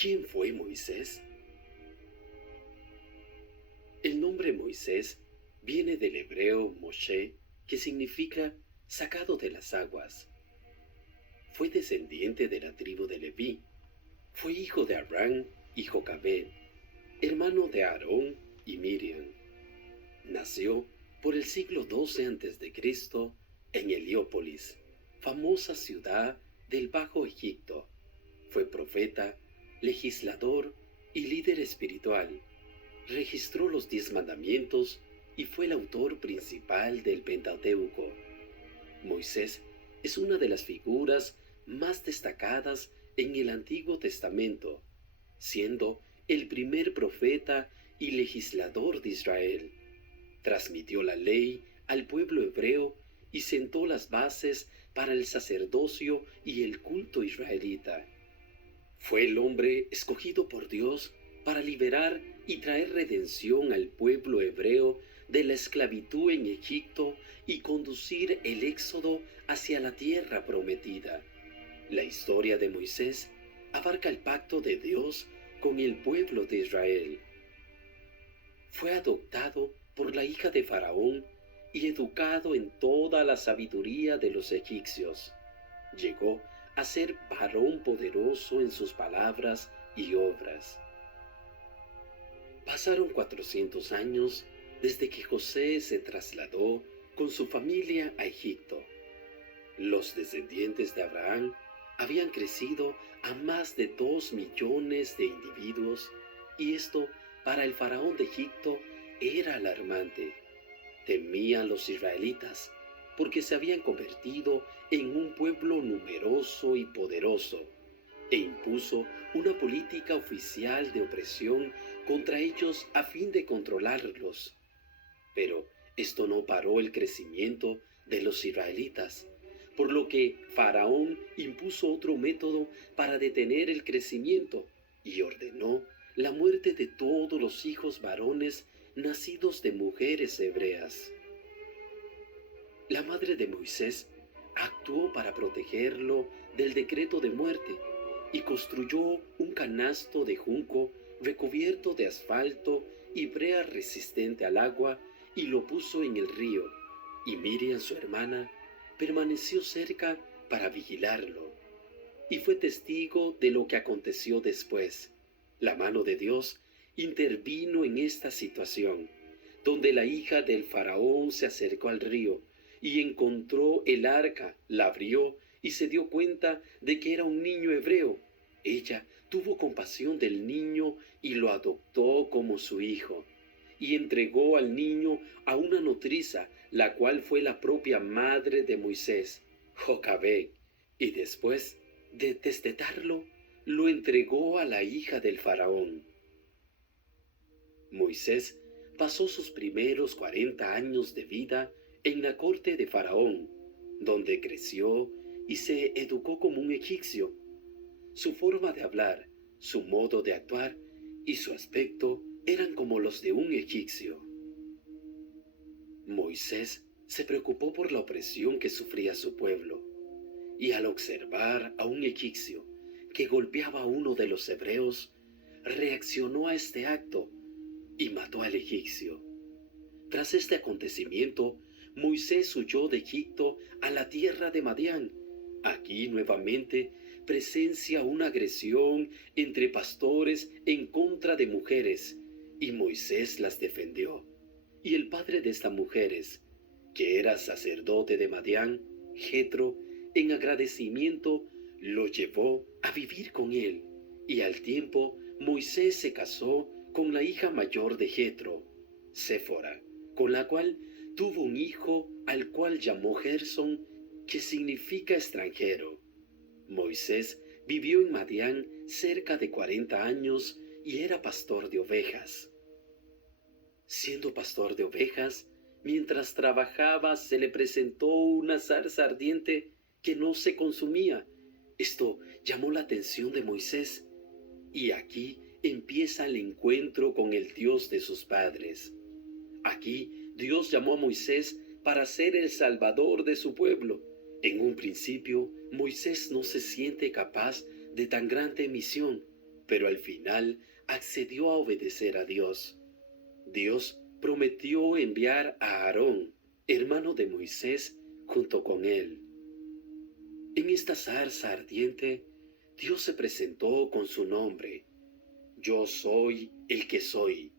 ¿Quién fue Moisés? El nombre Moisés viene del hebreo Moshe, que significa sacado de las aguas. Fue descendiente de la tribu de Leví. Fue hijo de Abraham y Jocabed, hermano de Aarón y Miriam. Nació por el siglo XII a.C. en Heliópolis, famosa ciudad del Bajo Egipto. Fue profeta, legislador y líder espiritual. Registró los 10 mandamientos y fue el autor principal del Pentateuco. Moisés es una de las figuras más destacadas en el Antiguo Testamento, siendo el primer profeta y legislador de Israel. Transmitió la ley al pueblo hebreo y sentó las bases para el sacerdocio y el culto israelita. Fue el hombre escogido por Dios para liberar y traer redención al pueblo hebreo de la esclavitud en Egipto y conducir el éxodo hacia la tierra prometida. La historia de Moisés abarca el pacto de Dios con el pueblo de Israel. Fue adoptado por la hija de Faraón y educado en toda la sabiduría de los egipcios. Llegó a ser varón poderoso en sus palabras y obras. Pasaron 400 años desde que José se trasladó con su familia a Egipto. Los descendientes de Abraham habían crecido a más de 2 millones de individuos y esto para el faraón de Egipto era alarmante. Temían los israelitas porque se habían convertido en un pueblo numeroso y poderoso e impuso una política oficial de opresión contra ellos a fin de controlarlos. Pero esto no paró el crecimiento de los israelitas, por lo que Faraón impuso otro método para detener el crecimiento y ordenó la muerte de todos los hijos varones nacidos de mujeres hebreas. La madre de Moisés actuó para protegerlo del decreto de muerte y construyó un canasto de junco recubierto de asfalto y brea resistente al agua y lo puso en el río, y Miriam, su hermana, permaneció cerca para vigilarlo, y fue testigo de lo que aconteció después. La mano de Dios intervino en esta situación, donde la hija del faraón se acercó al río y encontró el arca, la abrió y se dio cuenta de que era un niño hebreo. Ella tuvo compasión del niño y lo adoptó como su hijo, y entregó al niño a una nodriza, la cual fue la propia madre de Moisés, Jocabed, y después de destetarlo, lo entregó a la hija del faraón. Moisés pasó sus primeros 40 años de vida en la corte de Faraón, donde creció y se educó como un egipcio. Su forma de hablar, su modo de actuar y su aspecto eran como los de un egipcio. Moisés se preocupó por la opresión que sufría su pueblo, y al observar a un egipcio que golpeaba a uno de los hebreos, reaccionó a este acto y mató al egipcio. Tras este acontecimiento, Moisés huyó de Egipto a la tierra de Madián. Aquí nuevamente presencia una agresión entre pastores en contra de mujeres, y Moisés las defendió. Y el padre de estas mujeres, que era sacerdote de Madián, Jetro, en agradecimiento lo llevó a vivir con él, y al tiempo Moisés se casó con la hija mayor de Jetro, Séfora, con la cual tuvo un hijo al cual llamó Gersón, que significa extranjero. Moisés vivió en Madián cerca de 40 años y era pastor de ovejas. Siendo pastor de ovejas, mientras trabajaba se le presentó una zarza ardiente que no se consumía. Esto llamó la atención de Moisés, y aquí empieza el encuentro con el Dios de sus padres. Aquí Dios llamó a Moisés para ser el salvador de su pueblo. En un principio, Moisés no se siente capaz de tan grande misión, pero al final accedió a obedecer a Dios. Dios prometió enviar a Aarón, hermano de Moisés, junto con él. En esta zarza ardiente, Dios se presentó con su nombre. Yo soy el que soy.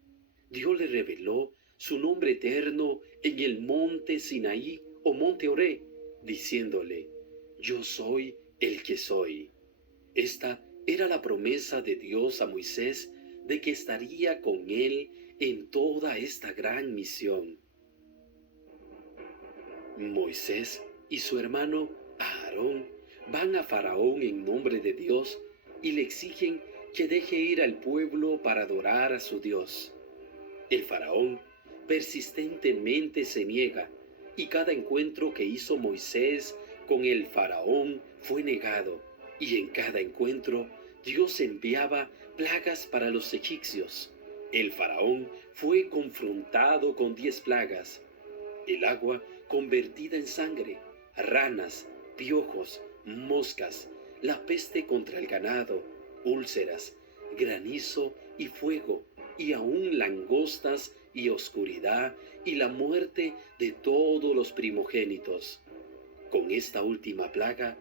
Dios le reveló su nombre eterno en el monte Sinaí o monte Oré, diciéndole, yo soy el que soy. Esta era la promesa de Dios a Moisés de que estaría con él en toda esta gran misión. Moisés y su hermano Aarón van a Faraón en nombre de Dios y le exigen que deje ir al pueblo para adorar a su Dios. El Faraón persistentemente se niega y cada encuentro que hizo Moisés con el Faraón fue negado, y en cada encuentro Dios enviaba plagas para los egipcios. El Faraón fue confrontado con 10 plagas: el agua convertida en sangre, ranas, piojos, moscas, la peste contra el ganado, úlceras, granizo y fuego, y aún langostas y oscuridad y la muerte de todos los primogénitos. Con esta última plaga,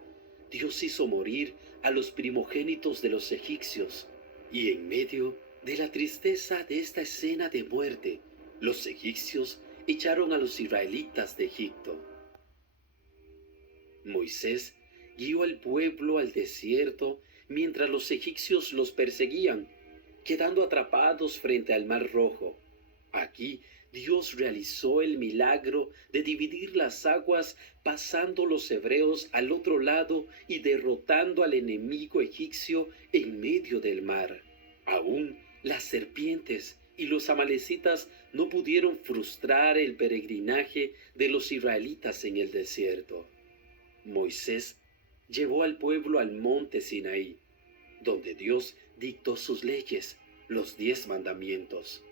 Dios hizo morir a los primogénitos de los egipcios, y en medio de la tristeza de esta escena de muerte, los egipcios echaron a los israelitas de Egipto. Moisés guió al pueblo al desierto mientras los egipcios los perseguían, quedando atrapados frente al Mar Rojo. Aquí Dios realizó el milagro de dividir las aguas, pasando los hebreos al otro lado y derrotando al enemigo egipcio en medio del mar. Aún las serpientes y los amalecitas no pudieron frustrar el peregrinaje de los israelitas en el desierto. Moisés llevó al pueblo al monte Sinaí, donde Dios dictó sus leyes, los 10 mandamientos,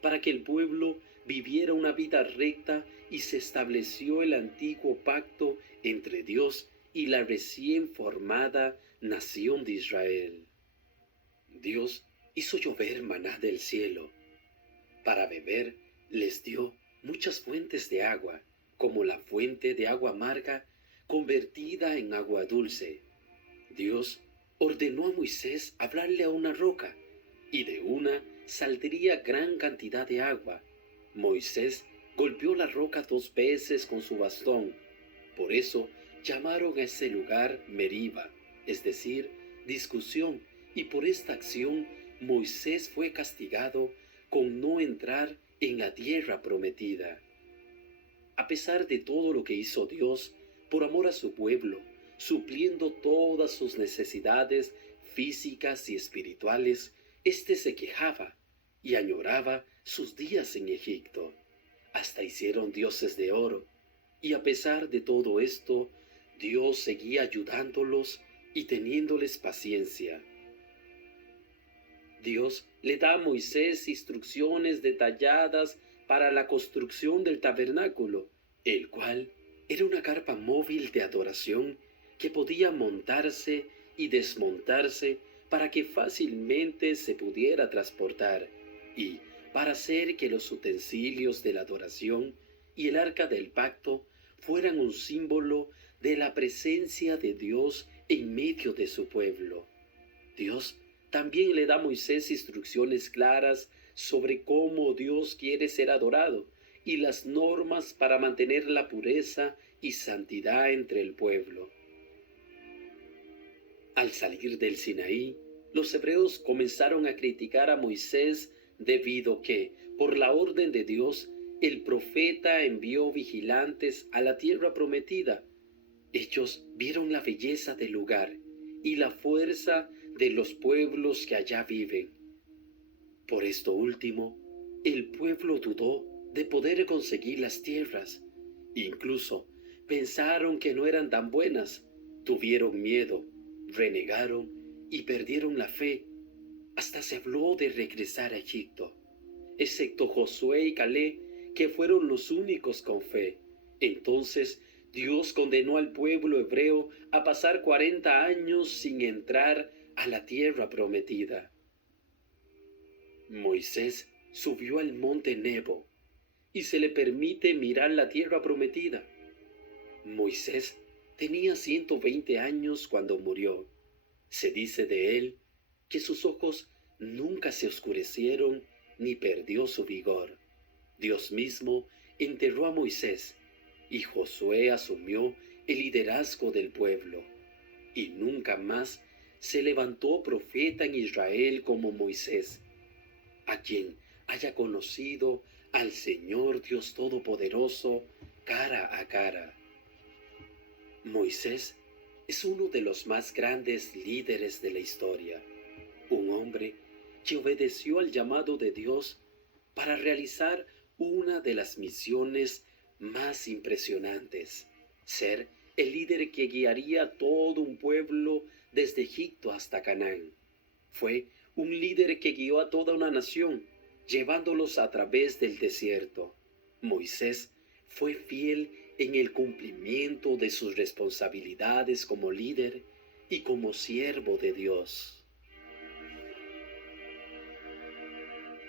para que el pueblo viviera una vida recta, y se estableció el antiguo pacto entre Dios y la recién formada nación de Israel. Dios hizo llover maná del cielo. Para beber les dio muchas fuentes de agua, como la fuente de agua amarga convertida en agua dulce. Dios ordenó a Moisés hablarle a una roca, y de una saldría gran cantidad de agua. Moisés golpeó la roca 2 veces con su bastón. Por eso llamaron a ese lugar Meriba, es decir, discusión, y por esta acción Moisés fue castigado con no entrar en la tierra prometida. A pesar de todo lo que hizo Dios por amor a su pueblo, supliendo todas sus necesidades físicas y espirituales, éste se quejaba y añoraba sus días en Egipto. Hasta hicieron dioses de oro, y a pesar de todo esto, Dios seguía ayudándolos y teniéndoles paciencia. Dios le da a Moisés instrucciones detalladas para la construcción del tabernáculo, el cual era una carpa móvil de adoración que podía montarse y desmontarse para que fácilmente se pudiera transportar, y para hacer que los utensilios de la adoración y el arca del pacto fueran un símbolo de la presencia de Dios en medio de su pueblo. Dios también le da a Moisés instrucciones claras sobre cómo Dios quiere ser adorado y las normas para mantener la pureza y santidad entre el pueblo. Al salir del Sinaí, los hebreos comenzaron a criticar a Moisés debido que, por la orden de Dios, el profeta envió vigilantes a la tierra prometida. Ellos vieron la belleza del lugar y la fuerza de los pueblos que allá viven. Por esto último, el pueblo dudó de poder conseguir las tierras. Incluso pensaron que no eran tan buenas, tuvieron miedo, renegaron y perdieron la fe. Hasta se habló de regresar a Egipto, excepto Josué y Caleb, que fueron los únicos con fe. Entonces Dios condenó al pueblo hebreo a pasar 40 años sin entrar a la tierra prometida. Moisés subió al monte Nebo y se le permite mirar la tierra prometida. Moisés tenía 120 años cuando murió. Se dice de él que sus ojos nunca se oscurecieron ni perdió su vigor. Dios mismo enterró a Moisés y Josué asumió el liderazgo del pueblo. Y nunca más se levantó profeta en Israel como Moisés, a quien haya conocido al Señor Dios Todopoderoso cara a cara. Moisés es uno de los más grandes líderes de la historia, un hombre que obedeció al llamado de Dios para realizar una de las misiones más impresionantes, ser el líder que guiaría a todo un pueblo desde Egipto hasta Canaán. Fue un líder que guió a toda una nación, llevándolos a través del desierto. Moisés fue fiel en el cumplimiento de sus responsabilidades como líder y como siervo de Dios.